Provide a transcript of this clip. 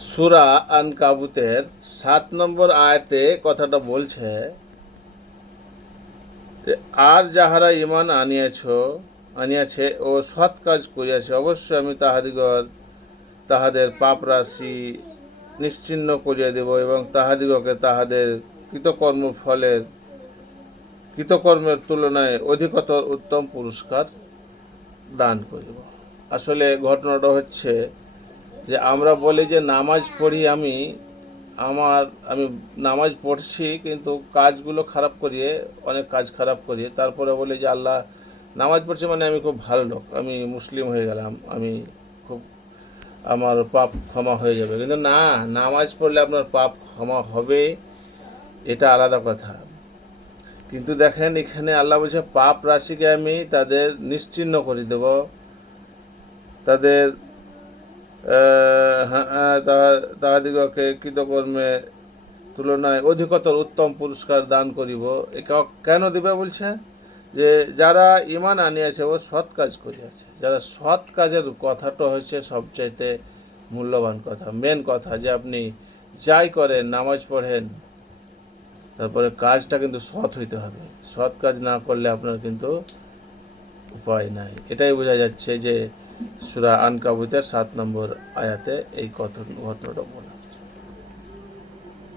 সূরা আনকাবুতের 7 নম্বর আয়াতে কথাটা বলছে যে, আর যাহারা ঈমান আনিয়াছে ও সৎ কাজ করিয়াছে, অবশ্যই আমি তাহাদের পাপ রাশি নিশ্চিহ্ন করিয়া দেব এবং তাহাদিগকে তাহাদের কৃতকর্মের তুলনায় অধিকতর উত্তম পুরস্কার দান করিব। আসলে ঘটনাটা হচ্ছে যে আমরা বলি যে নামাজ পড়ি, আমি নামাজ পড়ছি কিন্তু কাজগুলো খারাপ করিয়ে, অনেক কাজ খারাপ করিয়ে তারপরে বলি যে আল্লাহ, নামাজ পড়ছি মানে আমি খুব ভালো লোক, আমি মুসলিম হয়ে গেলাম, আমার পাপ ক্ষমা হয়ে যাবে। কিন্তু না, নামাজ পড়লে আপনার পাপ ক্ষমা হবে এটা আলাদা কথা। কিন্তু দেখেন এখানে আল্লাহ বলছে পাপ রাশিকে আমি তাদের নিশ্চিহ্ন করে দেব, তাদের তাহাদিগকে কৃতকর্মে তুলনায় অধিকতর উত্তম পুরস্কার দান করিব। কেন দিবে বলছে? যে যারা ঈমান আনিয়াছে ও সৎ কাজ করিয়াছে। যারা সৎ কাজের কথাটা হচ্ছে সবচাইতে মূল্যবান কথা, মেন কথা, যে আপনি যাই করেন, নামাজ পড়েন, তারপরে কাজটা কিন্তু সৎ হইতে হবে। সৎ কাজ না করলে আপনার কিন্তু উপায় নাই। এটাই বোঝা যাচ্ছে যে সূরা আনকাবুতের 7 নম্বর আয়াতে এই ঘটনাটা বলা।